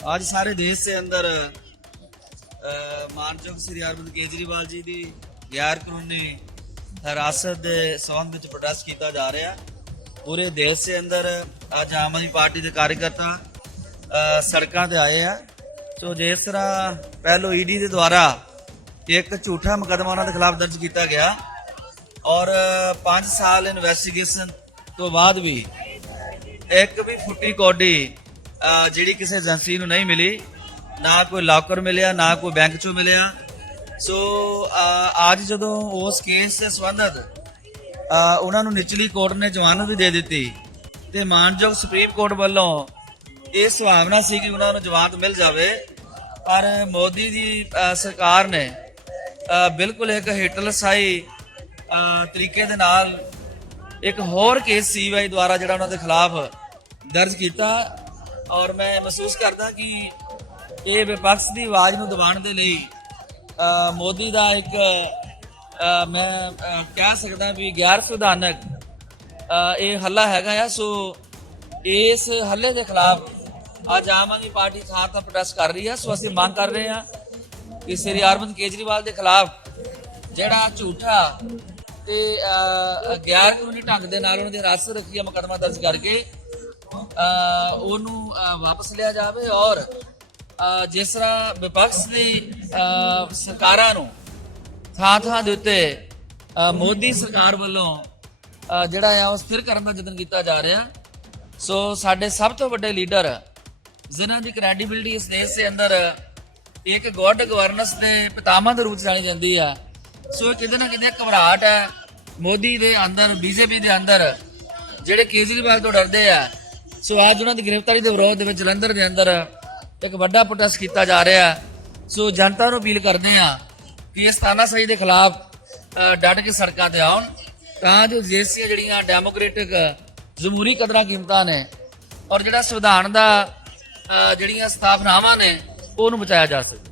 आज सारे देश से अंदर अ, ਮਾਨਯੋਗ ਸ੍ਰੀ ਅਰਵਿੰਦ ਕੇਜਰੀਵਾਲ ਜੀ ਦੀ ਗੈਰ ਕਾਨੂੰਨੀ ਹਿਰਾਸਤ ਦੇ ਸੰਬੰਧ ਵਿੱਚ ਪ੍ਰੋਟੈਸਟ ਕੀਤਾ ਜਾ ਰਿਹਾ ਪੂਰੇ ਦੇਸ਼ ਦੇ ਅੰਦਰ ਅੱਜ ਆਮ ਆਦਮੀ ਪਾਰਟੀ ਦੇ ਕਾਰਜਕਰਤਾ ਅ, ਸੜਕਾਂ ਤੇ ਆਏ ਆ ਸੋ ਜਿਸ ਤਰ੍ਹਾਂ ਪਹਿਲੋ ਈਡੀ ਦੇ ਦੁਆਰਾ ਇੱਕ ਝੂਠਾ ਮੁਕੱਦਮਾ ਉਹਨਾਂ ਦੇ ਖਿਲਾਫ ਦਰਜ ਕੀਤਾ ਗਿਆ ਔਰ 5 ਸਾਲ ਇਨਵੈਸਟੀਗੇਸ਼ਨ ਤੋਂ ਬਾਅਦ ਵੀ ਇੱਕ ਵੀ ਫੁੱਟੀ ਕੋਡੀ ਅਹ ਜਿਹੜੀ ਕਿਸੇ ਏਜੰਸੀ ਨੂੰ ਨਹੀਂ ਮਿਲੀ, ਨਾ ਕੋਈ ਲਾਕਰ ਮਿਲਿਆ, ਨਾ ਕੋਈ ਬੈਂਕ ਚੋਂ ਮਿਲਿਆ। ਸੋ ਅੱਜ ਜਦੋਂ ਉਸ ਕੇਸ ਦੇ ਸੰਬੰਧਤ ਉਹਨਾਂ ਨੂੰ ਨਿਚਲੀ ਕੋਰਟ ਨੇ ਜ਼ਮਾਨਤ ਵੀ ਦੇ ਦਿੱਤੀ ਤੇ ਮਾਨਯੋਗ ਸੁਪਰੀਮ ਕੋਰਟ ਵੱਲੋਂ ਇਹ ਸੁਭਾਵਨਾ ਸੀ ਕਿ ਉਹਨਾਂ ਨੂੰ ਜ਼ਮਾਨਤ ਮਿਲ ਜਾਵੇ। ਪਰ ਮੋਦੀ ਦੀ ਸਰਕਾਰ ਨੇ ਬਿਲਕੁਲ ਇੱਕ ਹਿਟਲਰਸਾਈ ਤਰੀਕੇ ਦੇ ਨਾਲ ਇੱਕ ਹੋਰ ਕੇਸ ਸੀਬੀਆਈ ਦੁਆਰਾ ਜਿਹੜਾ ਉਹਨਾਂ ਦੇ ਖਿਲਾਫ ਦਰਜ ਕੀਤਾ। ਔਰ ਮੈਂ ਮਹਿਸੂਸ ਕਰਦਾ ਕਿ ਇਹ ਵਿਪਕਸ਼ ਦੀ ਆਵਾਜ਼ ਨੂੰ ਦਬਾਉਣ ਦੇ ਲਈ ਮੋਦੀ ਦਾ ਇੱਕ ਮੈਂ ਕਹਿ ਸਕਦਾ ਵੀ ਗੈਰ ਸੰਵਿਧਾਨਕ ਇਹ ਹੱਲਾ ਹੈਗਾ ਆ। ਸੋ ਇਸ ਹੱਲੇ ਦੇ ਖਿਲਾਫ ਅੱਜ ਆਮ ਆਦਮੀ ਪਾਰਟੀ ਥਾਂ ਥਾਂ ਪ੍ਰੋਟੈਸਟ ਕਰ ਰਹੀ ਹੈ ਸੋ ਅਸੀਂ ਮੰਗ ਕਰ ਰਹੇ ਹਾਂ ਕਿ ਸ੍ਰੀ ਅਰਵਿੰਦ ਕੇਜਰੀਵਾਲ ਦੇ ਖਿਲਾਫ ਜਿਹੜਾ ਝੂਠਾ ਤੇ ਗੈਰ ਕਾਨੂੰਨੀ ਢੰਗ ਦੇ ਨਾਲ ਉਹਨਾਂ ਦੀ ਹਿਰਾਸਤ ਰੱਖੀ ਹੈ ਮੁਕੱਦਮਾ ਦਰਜ ਕਰਕੇ ਉਹਨੂੰ ਵਾਪਸ ਲਿਆ ਜਾਵੇ ਔਰ ਜਿਸ ਤਰ੍ਹਾਂ ਵਿਪਕਸ਼ ਦੀ ਸਰਕਾਰਾਂ ਨੂੰ ਥਾਂ ਥਾਂ ਦੇ ਉੱਤੇ ਮੋਦੀ ਸਰਕਾਰ ਵੱਲੋਂ ਜਿਹੜਾ ਆ ਉਹ ਸਥਿਰ ਕਰਨ ਦਾ ਯਤਨ ਕੀਤਾ ਜਾ ਰਿਹਾ। ਸੋ ਸਾਡੇ ਸਭ ਤੋਂ ਵੱਡੇ ਲੀਡਰ ਜਿਨ੍ਹਾਂ ਦੀ ਕ੍ਰੈਡੀਬਿਲਿਟੀ ਇਸ ਦੇਸ਼ ਦੇ ਅੰਦਰ ਇੱਕ ਗੁੱਡ ਗਵਰਨੈਂਸ ਦੇ ਪਿਤਾਮਾ ਦੇ ਰੂਪ ਚ ਜਾਣੀ ਜਾਂਦੀ ਆ, ਸੋ ਇਹ ਕਿਤੇ ਨਾ ਕਿਤੇ ਘਬਰਾਹਟ ਹੈ ਮੋਦੀ ਦੇ ਅੰਦਰ, ਬੀਜੇਪੀ ਦੇ ਅੰਦਰ ਜਿਹੜੇ ਕੇਜਰੀਵਾਲ ਤੋਂ ਡਰਦੇ ਆ ਸੋ ਅੱਜ ਉਹਨਾਂ ਦੀ ਗ੍ਰਿਫਤਾਰੀ ਦੇ ਵਿਰੋਧ ਦੇ ਵਿੱਚ ਜਲੰਧਰ ਦੇ ਅੰਦਰ ਇੱਕ ਵੱਡਾ ਪ੍ਰੋਟੈਸਟ ਕੀਤਾ ਜਾ ਰਿਹਾ ਹੈ। ਸੋ ਜਨਤਾ ਨੂੰ ਅਪੀਲ ਕਰਦੇ ਆ ਕਿ ਇਸ ਤਾਨਾਸ਼ਾਹੀ ਦੇ ਖਿਲਾਫ ਅ, ਡਟ ਕੇ ਸੜਕਾਂ ਤੇ ਆਉਣ ਤਾਂ ਜੋ ਦੇਸੀਆਂ ਜਿਹੜੀਆਂ ਡੈਮੋਕ੍ਰੈਟਿਕ ਜਮਹੂਰੀ ਕਦਰਾਂ ਕੀਮਤਾਂ ਨੇ ਔਰ ਜਿਹੜਾ ਸੰਵਿਧਾਨ ਦਾ ਜਿਹੜੀਆਂ ਸਥਾਪਨਾਵਾਂ ਨੇ ਉਹਨੂੰ ਬਚਾਇਆ ਜਾ ਸਕੇ